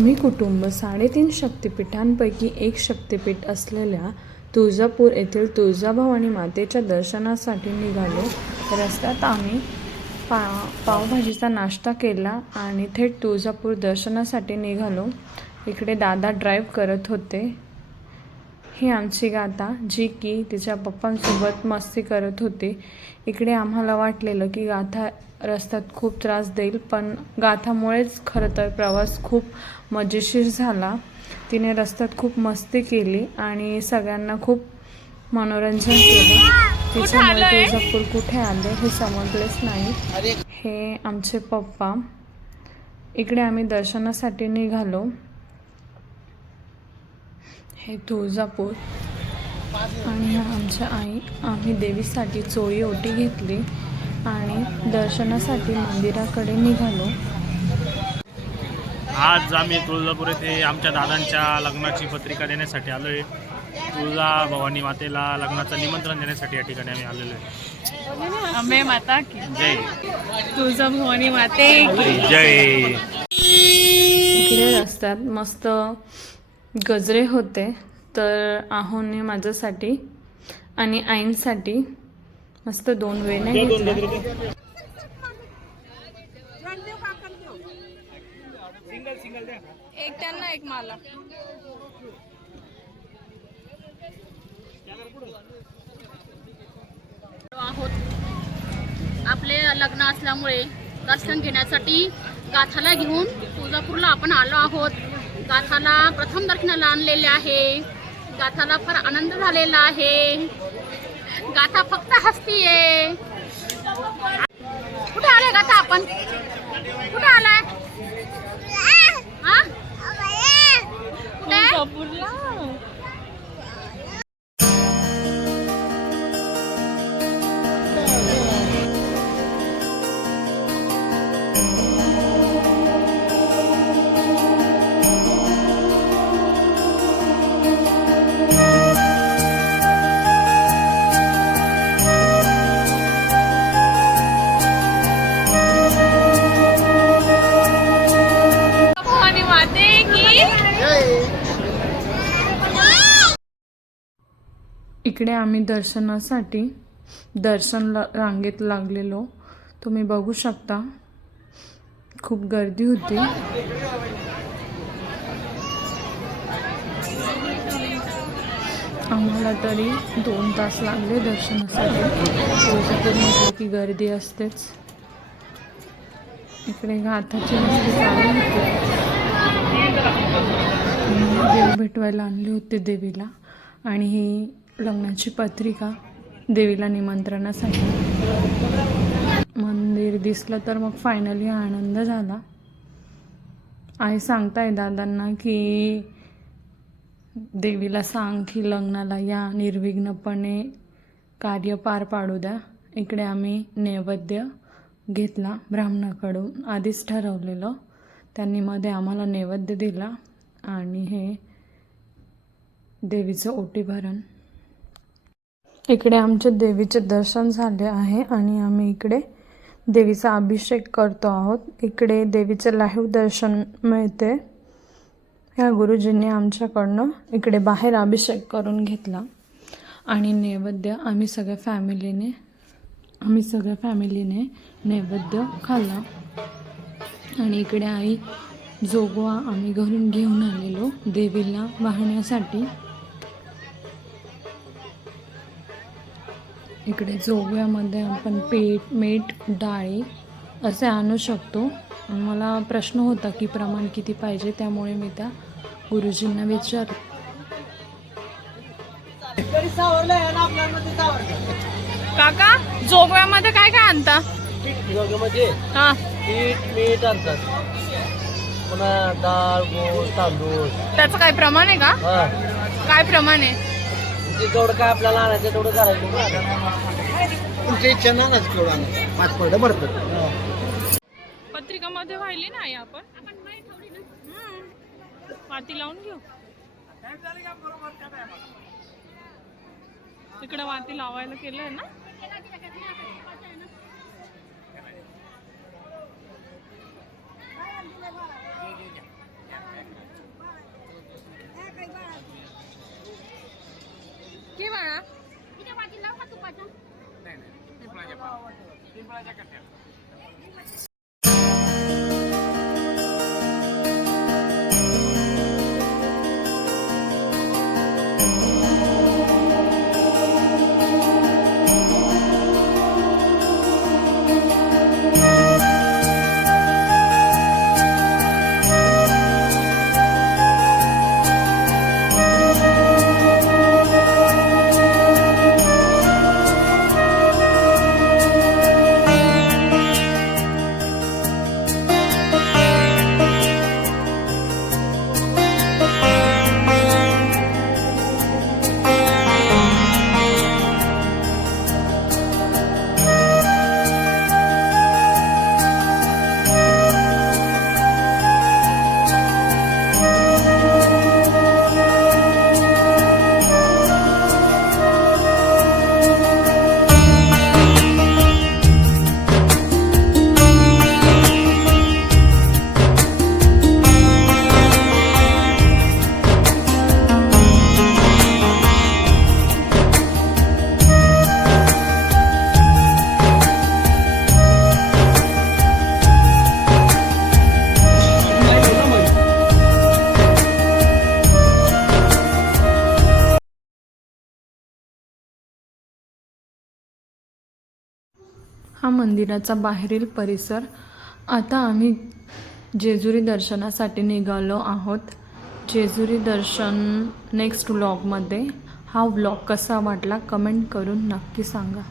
आम्ही कुटुंब 3.5 शक्तिपीठांपैकी एक शक्तिपीठ असलेल्या तुळजापूर येथील तुळजाभवानी मातेच्या दर्शनासाठी निघालो. रस्त्यात आम्ही पावभाजीचा नाश्ता केला आणि थेट तुळजापूर दर्शनासाठी निघालो. इकडे दादा ड्राईव्ह करत होते. ही आमची गाथा, जी की तिच्या पप्पांसोबत मस्ती करत होती. इकडे आम्हाला वाटलेलं की गाथा रस्त्यात खूप त्रास देईल, पण गाथामुळेच खरं तर प्रवास खूप मजेशीर झाला. तिने रस्त्यात खूप मस्ती केली आणि सगळ्यांना खूप मनोरंजन केलं. तिच्यामुळे तुळजापूर कुठे आले हे समजलेच नाही. हे आमचे पप्पा. इकडे आम्ही दर्शनासाठी निघालो. हे तुळजापूर आणि आमच्या आई. आम्ही देवीसाठी चोळी ओटी घेतली आणि दर्शनासाठी मंदिराकडे निघालो. आज आम्ही तुळजापूर येथे आमच्या दादांच्या लग्नाची पत्रिका देण्यासाठी आलो आहे. तुळजाभवानी मातेला लग्नाचं निमंत्रण देण्यासाठी या ठिकाणी आम्ही आलेलो आहे. अंबे माता की जय. तुळजाभवानी माते की जय. इकडे रस्त्यात मस्त गजरे होते, तर आहोने माझ्यासाठी आणि आईंसाठी मस्त 2 वेण्या घेतल्या. एक त्यांना एक मला. आहोत आपले लग्न असल्यामुळे दर्शन घेण्यासाठी गाथाला घेऊन तुळजापूरला आपण आलो आहोत. गाथाला प्रथम दर्शनाला आणलेले आहे. गाथाला फार आनंद झालेला आहे. गाथा फक्त हसतीये. कुठे आले गाथा आपण? कुठे आलाय? हा? कुठे? इकडे आम्ही दर्शनासाठी रांगेत लागलेलो. तुम्ही बघू शकता, खूप गर्दी होती. आम्हाला तरी 2 तास लागले दर्शनासाठी. तुळजापूर म्हटलं की गर्दी असतेच. इकडे गाथाची मस्ती चालू होती. देव भेटवायला आणले होते देवीला, आणि ही लग्नाची पत्रिका देवीला निमंत्रणासाठी. मंदिर दिसलं तर मग फायनली आनंद झाला. आई सांगताय दादांना की देवीला सांग की लग्नाला या, निर्विघ्नपणे कार्य पार पाडू द्या. इकडे आम्ही नैवेद्य घेतला ब्राह्मणाकडून, आधीच ठरवलेलं. त्यांनी मध्ये आम्हाला नैवेद्य दिला आणि हे देवीचं ओटी भरण. इकडे आमचे देवीचे दर्शन झाले आहे आणि आम्ही इकडे देवीचा अभिषेक करतो आहोत. इकडे देवीचे लाईव्ह दर्शन मिळते. ह्या गुरुजींनी आमच्याकडनं इकडे बाहेर अभिषेक करून घेतला आणि नैवेद्य आम्ही सगळ्या फॅमिलीने नैवेद्य खाल्ला. आणि इकडे आई जोगवा आम्ही घरून घेऊन आलेलो देवीला वाहण्यासाठी. इकडे जोगव्यामध्ये आपण पीठ, मीठ, डाळी असे आणू शकतो. मला प्रश्न होता की प्रमाण किती पाहिजे, त्यामुळे मी त्या गुरुजींना विचारलं. काका, जोगव्यामध्ये काय काय आणता? जोगव्यामध्ये हा, पीठ, मीठ आणतात, पुन्हा डाळ, गूळ, तांदूळ. त्याचं काय प्रमाण आहे का? हा, काय प्रमाण आहे? जेवढं काय आपल्याला आणायचं तेवढं करायचं. तुमच्या इच्छा ना केवढं आणायचं, 5 पडलं बरं. पत्रिकामध्ये वाहिली नाही आपण. वाती लावून घेऊ. तिकडे वाती लावायला केलंय ना. हा मंदिराचा बाहेरील परिसर. आता आम्ही जेजुरी दर्शनासाठी निघालो आहोत. जेजुरी दर्शन नेक्स्ट व्लॉगमध्ये. हा व्लॉग कसा वाटला कमेंट करून नक्की सांगा.